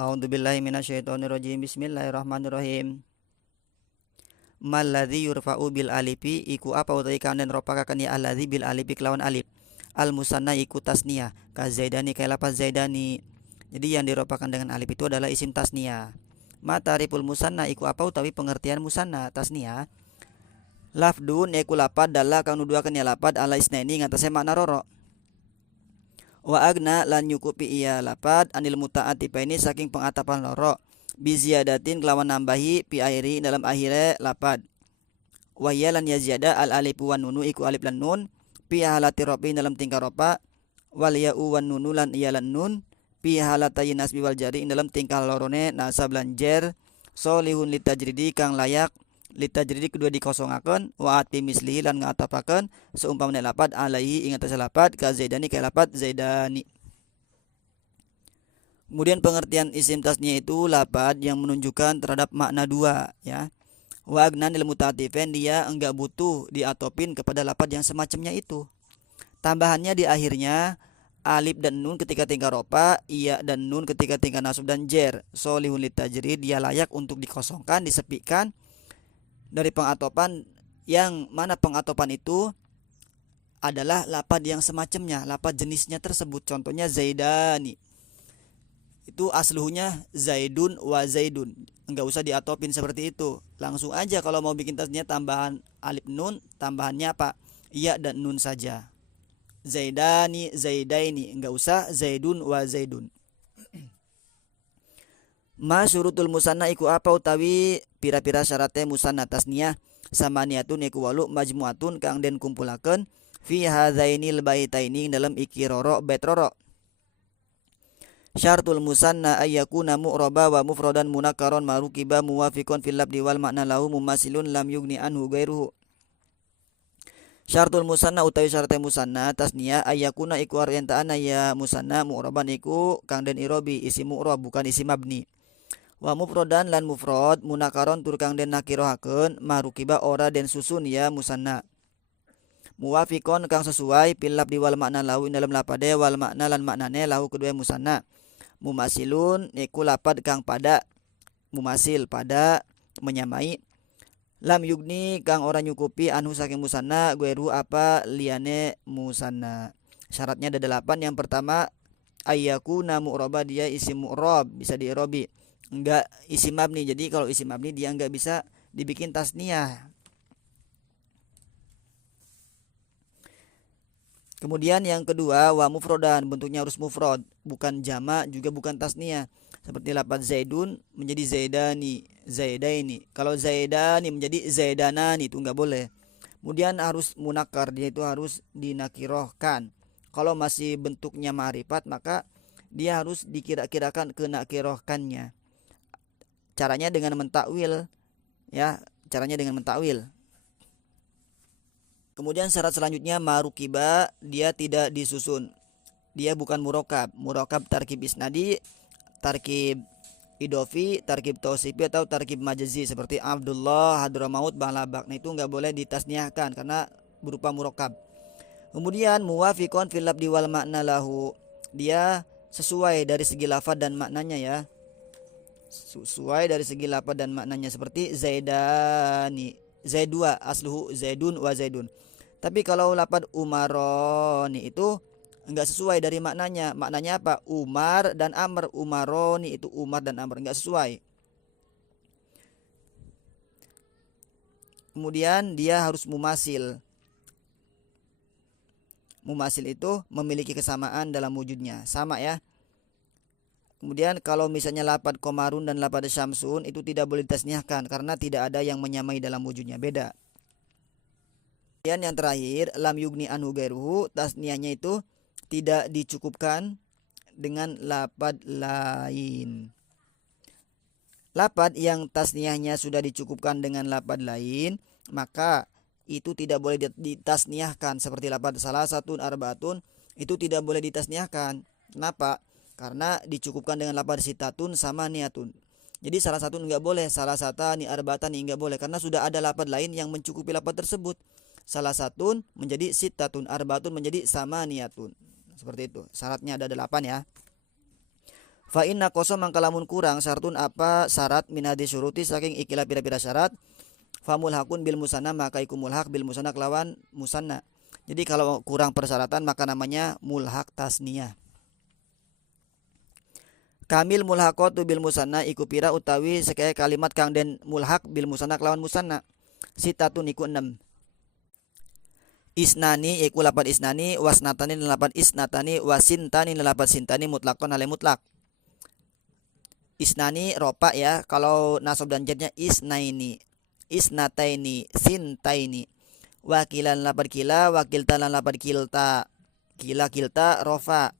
A'udzubillahi minasyaitonirrajim. Bismillahirrahmanirrahim. Malladzi yurfa'u bil alifi iku apa utawi kang den ropakaken ya alladzi bil alifi kelawan alif. Al musanna iku tasniyah ka zaidani kaya lafaz zaidani. Jadi yang diropakan dengan alif itu adalah isim tasniyah. Matariful musanna iku apa utawi pengertian musanna tasniyah. Lafdun iku lapad dalla kang nuduhaken ya lapad ala isnaini ngatasé makna roro. Wa agna lan nyukupi iya lapad anil muta'atibaini saking pengatapan loro biziyadatin kelawan nambahi pi akhiri dalam akhirnya lapad. Wa ya lan yaziyada al alifu wan nunu iku alif lan nun pi halati rofi dalam tingkah ropa wal ya'u wan nunu lan iya lan nun pi halatai nasbi wal jari dalam tingkah lorone nasab lan jer solihun litajridi kang layak litajridi kedua dikosongaken wa ati mislihi lan ngatapaken seumpamane lapad alaihi ing atas lapad ka zaidani kaya lapad zaidani. Kemudian pengertian isim tasniyah itu lapad yang menunjukkan terhadap makna dua ya. Wa agnan lil muta'atifin dia enggak butuh diatopin kepada lapad yang semacamnya itu. Tambahannya di akhirnya alif dan nun ketika tingkah ropa, iya dan nun ketika tingkah nasab dan jer. Solihun litajrid dia layak untuk dikosongkan, disepikan dari pengatopan yang mana pengatopan itu adalah lapad yang semacamnya, lapad jenisnya tersebut. Contohnya zaidani. Itu asluhnya zaidun wa zaidun. Enggak usah diatopin seperti itu. Langsung aja kalau mau bikin tasnya tambahan alif nun, tambahannya apa? Iya dan nun saja. Zaidani, zaidaini, enggak usah zaidun wa zaidun. Ma syurutul musanna iku apa utawi pira-pira syaratnya musanna tasniyah samaniyatun iku walu majmu'atun kang den kumpulaken fi hadzainil baitaini dalam iki roro bait roro. Syartul musanna ayyakuna mu'raba wa mufradan munakkaron marukiba muwafiqun fil labdi wal makna lahu mumasilun lam yugni anhu ghairuhu. Syartul musanna utawi syaratnya musanna tasniyah ayyakuna iku aryantaan ya musanna mu'raban iku kang den irobi isim mu'rab bukan isim mabni. Wa mufrodan lan mufrod munakaron tur kang den nakirohakeun marukiba ora den susun ya musanna. Muwafikon kang sesuai pilap di wal makna lahu dalam lapade wal makna lan maknane lahu kedua musanna. Mumasilun iku lapad kang pada mumasil pada menyamai. Lam yugni kang ora nyukupi anhu saking musanna gueru apa liane musanna. Syaratnya ada 8. Yang pertama ayyakuna mu'raba dia isim mu'rab bisa diirobi. Enggak isim mabni. Jadi kalau isim mabni dia enggak bisa dibikin tasniyah. Kemudian yang kedua wa mufrodan bentuknya harus mufrod, bukan jama juga bukan tasniyah. Seperti lapad zaidun menjadi zaidani, zaidaini. Kalau zaidani menjadi zaidanani itu enggak boleh. Kemudian harus munakkar, dia itu harus dinakirohkan. Kalau masih bentuknya ma'rifat maka dia harus dikira-kirakan ke nakirohkannya. Caranya dengan mentakwil ya, caranya dengan mentakwil. Kemudian syarat selanjutnya marukiba dia tidak disusun. Dia bukan murokab. Murokab tarkib isnadi, tarkib idofi, tarkib tausifi atau tarkib majazi seperti Abdullah, Hadramaut, Bahlabak. Nah itu nggak boleh ditasniahkan karena berupa murokab. Kemudian muwafiqon fil labdi wal makna lahu. Dia sesuai dari segi lafaz dan maknanya ya. Sesuai dari segi lafaz dan maknanya seperti zaidani, zaidua asluhu zaidun wa zaidun. Tapi kalau lafaz umaroni itu enggak sesuai dari maknanya. Maknanya apa? Umar dan Amr. Umaroni itu Umar dan Amr, enggak sesuai. Kemudian dia harus mumasil. Mumasil itu memiliki kesamaan dalam wujudnya, sama ya. Kemudian kalau misalnya lapad komarun dan lapad syamsun itu tidak boleh ditasniahkan karena tidak ada yang menyamai dalam wujudnya, beda. Kemudian yang terakhir lam yugni anhu ghairuhu, tasniahnya itu tidak dicukupkan dengan lapad lain. Lapad yang tasniahnya sudah dicukupkan dengan lapad lain maka itu tidak boleh ditasniahkan seperti lapad salasatun arbaatun itu tidak boleh ditasniahkan. Kenapa? Karena dicukupkan dengan lapad sitatun sama niatun. Jadi salah satu enggak boleh, salah satani arbatan enggak boleh karena sudah ada lapad lain yang mencukupi lapad tersebut. Salah satun menjadi sitatun, arbaatun menjadi sama niatun. Seperti itu. Syaratnya ada 8 ya. Fa inna koso mangkalamun kurang sartun apa syarat minadi syuruti saking ikilah pira-pira syarat famul hakun bil musanna maka iku mulhak bil musanna kelawan musanna. Jadi kalau kurang persyaratan maka namanya mulhak tasniyah. Kamil mulhaqatu bil musanna iku pira utawi sekaya kalimat kang den mulhak bil musanna kelawan musanna. Sitatun iku 6. Isnani iku lapan isnani, wasnatani lapan isnatani, wasintani lapan sintani mutlakon ale mutlak. Isnani ropa ya, kalau nasab dan jarnya isnaini, isnataini, sintaini. Wakilan lapan kila, wakiltan lapan kilta, kila kilta rofa.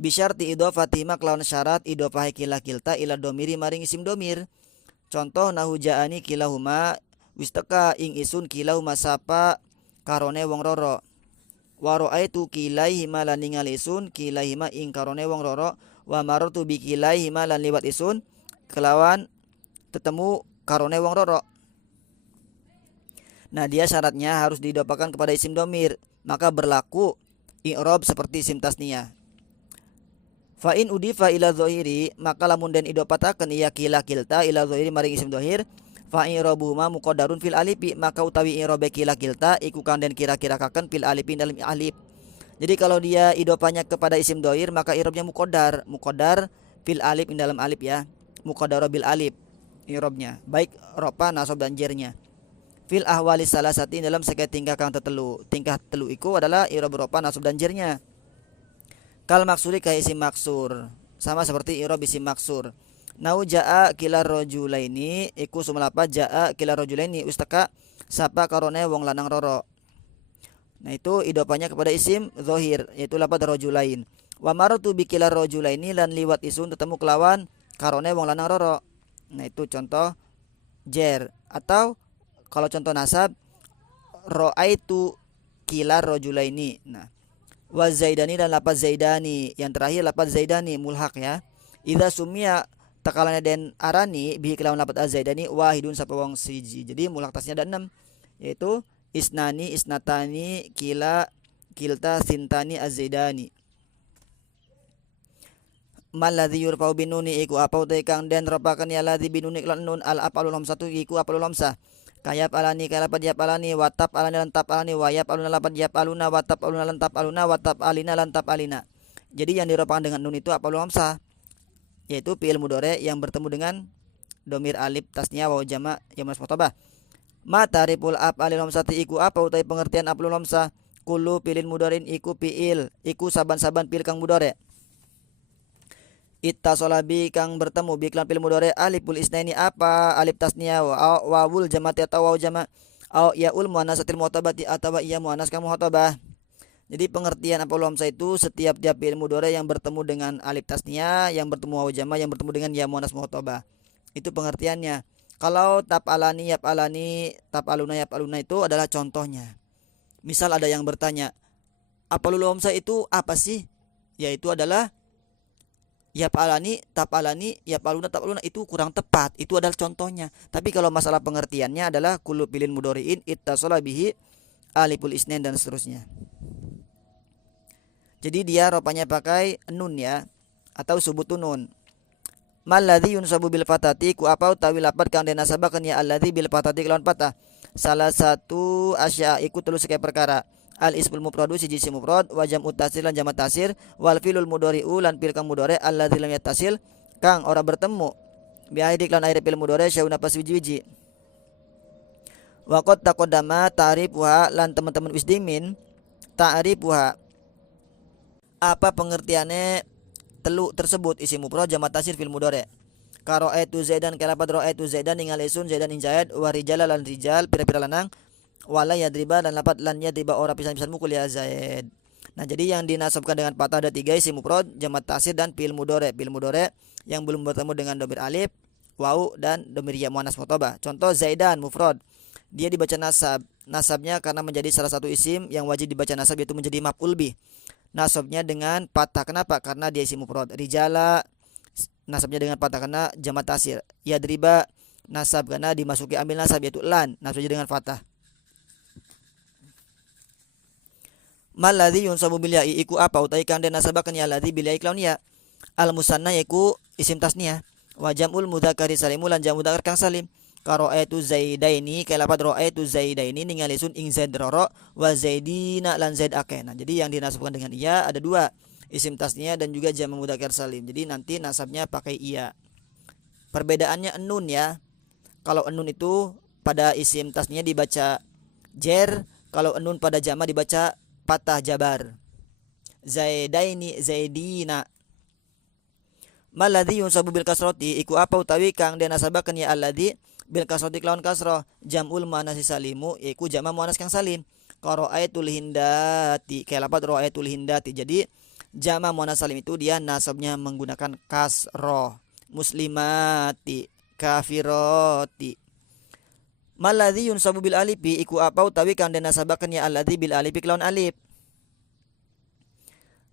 Bisyarti idhofati kelawan syarat idhofah kila kilta ila domiri maring isim domir. Contoh nahu ja'ani kilahuma wis teka ing isun kilahuma sapa karone wong roro. Wa ra'aitu kilaihima lan ningali isun kilaihima ing karone wong roro wa marartu bi kilaihima lan liwat isun kelawan tetemu karone wong roro. Nah, dia syaratnya harus diidhofakan kepada isim domir, maka berlaku i'rab seperti isim tasniyah. Fa in udifa ila dhahiri maka lamun den idopatakeun iya kila kilta ila dhahiri maring isim dhahir fa i'rabuhuma muqaddarun fil alifi maka utawi i'rabe kila kilta iku kang den kira-kirakaken fil alifi dalam alif. Jadi kalau dia idopanya kepada isim dhahir maka i'rabnya muqaddar fil alif dalam alif ya. Muqaddar bil alif i'rabnya baik ropa nasab dan jernya. Fil ahwali salasati dalam sekaya tingkah kang tetelu. Tingkah telu iku adalah i'rab ropa nasab dan jernya. Kal maksuri kayak isim maksur sama seperti i'rab isim maksur. Nau jaa kila rajulaini iku sumelapa jaa kila rajulaini ustaka sapa karone wong lanang roro. Nah itu idopanya kepada isim zahir yaitu lapad rajulain. Wa maratu bi kila rajulaini lan liwat isun ketemu kelawan karone wong lanang roro. Nah itu contoh jer atau kalau contoh nasab ra'aitu kila rajulaini. Nah wa zaidani dan lapat zaidani yang terakhir lapat zaidani mulhak ya. Idza sumia takalana den arani bihi kelawan lapat zaidani wahidun sapa wong siji. Jadi mulhak tasnya ada 6 yaitu isnani, isnatani, kila, kilta, sintani, az-zaidani. Mal ladzi yurfa'u binuni iku apa utai kang den ropakan ya ladzi binuni lan nun al afalul hamsatu iku afalul hamsah. Kayap alani kalapan yap alani watap alani lantap alani wayap aluna lapan yap aluna watap aluna lantap aluna watap alina lantap alina. Jadi yang diropakan dengan nun itu afalul hamsah yaitu fi'il mudhari yang bertemu dengan domir alif tasnya waw jama yang mutabah. Ma tariful af'alil hamsati iku apa utai pengertian afalul hamsah kullu fi'il mudharin iku fi'il iku saban-saban fi'il kang mudhari. Ittasolabi kang bertemu biklan fil mudhari aliful isnaini apa alif tasniyah wawul jamati atau waw jama au yaul muannasatil muhatabati atau iya muannas kang muhatabah. Jadi pengertian af'alul hamzah itu setiap fi'il mudhari yang bertemu dengan alif tasniyah yang bertemu waw jama yang bertemu dengan ya muannas muhatabah. Itu pengertiannya. Kalau taf'alani yaf'alani taf'aluna yaf'aluna itu adalah contohnya. Misal ada yang bertanya, af'alul hamzah itu apa sih? Yaitu adalah yaf'alani, taf'alani, yaf'aluna, taf'aluna itu kurang tepat. Itu adalah contohnya. Tapi kalau masalah pengertiannya adalah kullu fi'lin mudhari'in ittasala bihi aliful isnain dan seterusnya. Jadi dia rupanya pakai nun ya atau subutun nun. Mal ladzi yunsabu bil fatati ku apa utawi lafaz kang den nasabakeun ya alladzi bil fatati kelawan patah. Salah satu asya iku telu sekaya perkara. Al ismul mufradu siji isim mufrad wa jam'ut tasir lan jamak tasir wal fi'lul mudhari'u lan fi'il kang mudhari' alladzi lam yattasil kang ora bertemu bi aidi lan air fi'il mudhari' syauna pas wiji-wiji. Wa qad taqaddama ta'rifuha lan teman-teman wis dimin ta'rifuha apa pengertiannya telu tersebut isim mufrad jamak tasir fi'il mudhari'. Qara'aitu zaidan kalapad ra'aitu zaidan ningali sun zaidan ing zaid wa rijala lan rijal pira-pira lanang wala yadriba dan lapat lan yadriba ora pisan-pisan mukul ya zaid. Nah, jadi yang dinasabkan dengan patah ada 3 isim mufrad, jamak taksir dan fi'il mudhari'. Fi'il mudhari' yang belum bertemu dengan domir alif, wawu dan domir ya muannas mutabah. Contoh zaidan mufrad. Dia dibaca nasab. Nasabnya karena menjadi salah satu isim yang wajib dibaca nasab yaitu menjadi maf'ul bih. Nasabnya dengan patah. Kenapa? Karena dia isim mufrad. Rijala nasabnya dengan patah karena jamak taksir. Yadriba nasab karena dimasuki ambil nasab yaitu lan, nasabnya dengan patah. Mal ladzi yunsabu bil ya'i iku apa utai kang den nasabakeun ya ladzi bil ya'i kelawan ya Al musanna iku isim tasniyah. Wa jam'ul mudzakkari salim lan jamu mudzakkar kang salim. Qara'aitu zaidaini kayak lapat ra'aitu zaidaini ningali sun ing zaid roro wa zaidina lan zaid akeh. Nah, jadi yang dinasabkan dengan iya ada dua, isim tasniyah dan juga jamu mudzakkar salim. Jadi nanti nasabnya pakai iya. Perbedaannya nun ya. Kalau nun itu pada isim tasniyah dibaca jer, kalau nun pada jama dibaca patah jabar. Zaidaini zaidina. Maladhi yunsabu bil kasroti iku apa utawi kang den nasabaken ya alladzi bil kasroti lawan kasroh jamul muannats salimu iku jama muannas kang salim. Qara'aitul hindati kayak lapat ra'aitul hindati. Jadi jama muannas salim itu dia nasabnya menggunakan kasroh. Muslimati kafiroti. Maladhi yunsabu bil alifi iku apa utawi kang den nasabaken ya alladzi bil alifi lawan alif.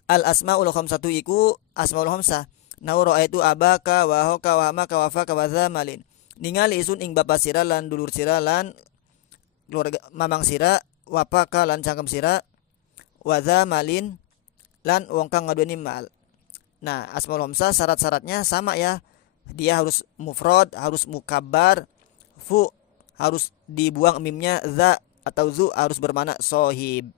Al asmaul khamsatu iku asmaul khamsah. Nau ra'aitu abaka wa hoka wa maka wa faka wa zamalin. Ningali isun ing bapa sira lan dulur sira lan keluarga mamang sira wa paka lan cangkem sira wa zamalin lan wong kang ngadueni mal. Nah, asmaul khamsah syarat-syaratnya sama ya. Dia harus mufrad, harus mukabbar, fu harus dibuang mimnya, za atau zu harus bermakna sohib.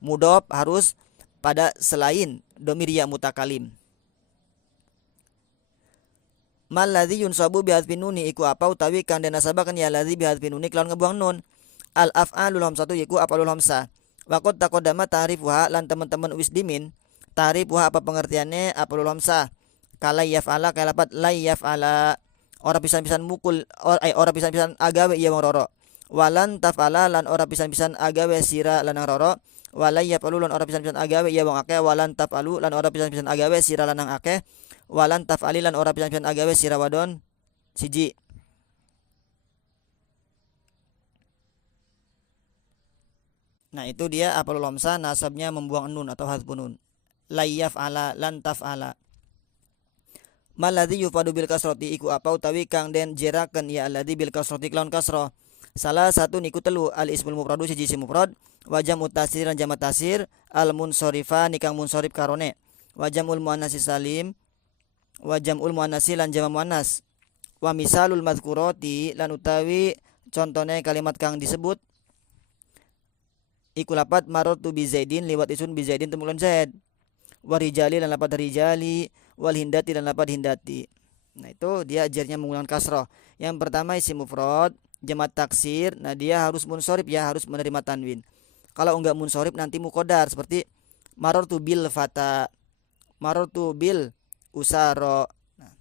Mudhof harus pada selain domir ya mutakalim. Mal ladzi yunsabu bi hadfin nuni iku apa utawi kang den nasabaken ya ladzi bi hadfin nuni kelawan ngebuang nun. Al af'alul hamsatu iku af'alul hamsah. Wa qad taqaddama ta'rifuha lan teman-teman wis dimin ta'rifuha apa pengertiannya af'alul hamsah. Kala yaf'ala kala lapat la yaf'ala ora pisan-pisan mukul ora pisan-pisan agawe iya wong roro. Walan taf'ala lan ora pisan-pisan agawe sira lanang roro. Walay yaf'alu lan ora pisan-pisan agawe iya wong akeh. Walan taf'alu lan ora pisan-pisan agawe sira lanang akeh. Walan taf'ali lan ora pisan-pisan agawe sira wadon siji. Nah, itu dia af'alul hamsah nasabnya membuang nun atau hadfun nun. La yaf'ala lan taf'ala. Maladzi yufadu bil kasroti iku apa utawi kang den jeraken ya alladzi bil kasroti lawan kasrah. Salah satu niku telu al ismul mufradu siji isim mufrad wa jamu tasir lan jamak tasir al munsorifa nikang munsorif karone wa jamul muannats salim wa jamul muannats lan jamak muannas wa misalul madzkurati lan utawi contone kalimat kang disebut iku lapat marartu bi zaidin liwat isun bi zaidin temulan zaid wa rijali lan lapat rijali wal hindati dan lapat hindati. Nah, itu dia jernya menggunakan kasroh. Yang pertama isim mufrad jamak taksir, nah dia harus munsorib ya, harus menerima tanwin. Kalau enggak munsorib nanti muqaddar seperti marartu bil fata, marartu bil usaro. Nah,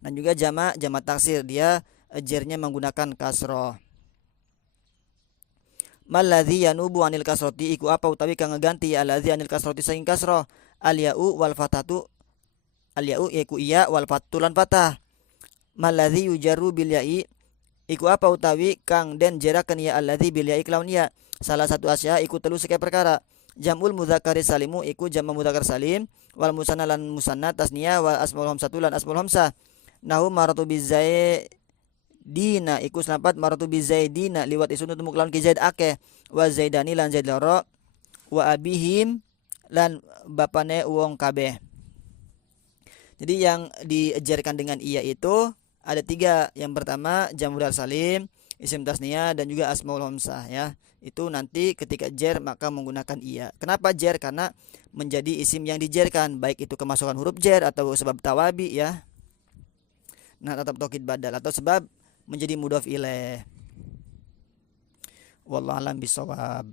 dan juga jamak taksir dia jernya menggunakan kasroh. Maladzi yanubu anil kasroti iku apa utawi kang ngeganti alladzi anil kasroti saking kasroh al ya'u wal fatatu al ya'u iku iya wal fatu lan fatah. Maladzi yujarru bil ya'i iku apa utawi kang den jeraken ya alladzi bil ya'i kelawan ya. Salah satu asya iku telu seke perkara. Jamul mudzakkari salimu iku jamak mudzakkar salim wal musanna lan musanna tasniyah wal asmaul hamsatu lan asmaul hamsah. Nahu maratu bizaidina iku senapat maratu bizaidina liwat isun temu kelawan ki zaid akeh wa zaidani lan zaid loro wa abihim lan bapane wong kabeh. Jadi yang diajarkan dengan iya itu ada tiga. Yang pertama jamu mudzakkar salim, isim tasniyah dan juga asmaul hamsah ya. Itu nanti ketika jer maka menggunakan iya. Kenapa jer? Karena menjadi isim yang dijerkan, baik itu kemasukan huruf jer atau sebab tawabi ya. Nah, tetap taukid badal atau sebab menjadi mudhof ilaih. Wallahu a'lam bishawab.